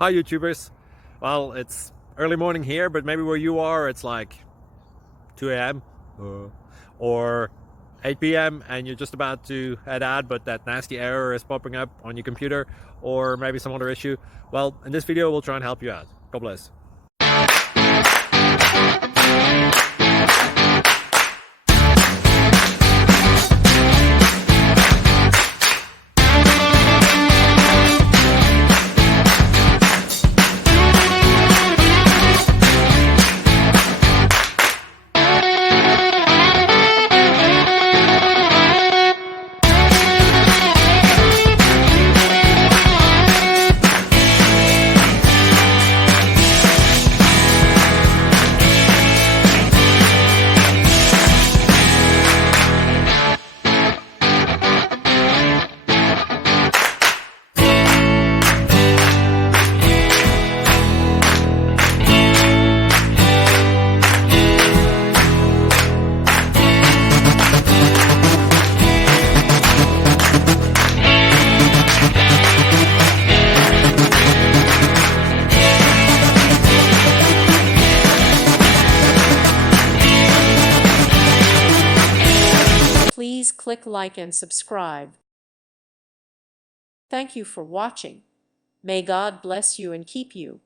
Hi YouTubers. Well, it's early morning here, but maybe where you are it's like 2 a.m. or 8 p.m. and you're just about to head out, but that nasty error is popping up on your computer, or maybe some other issue. Well, in this video we'll try and help you out. God bless. Please click like and subscribe. Thank you for watching. May God bless you and keep you.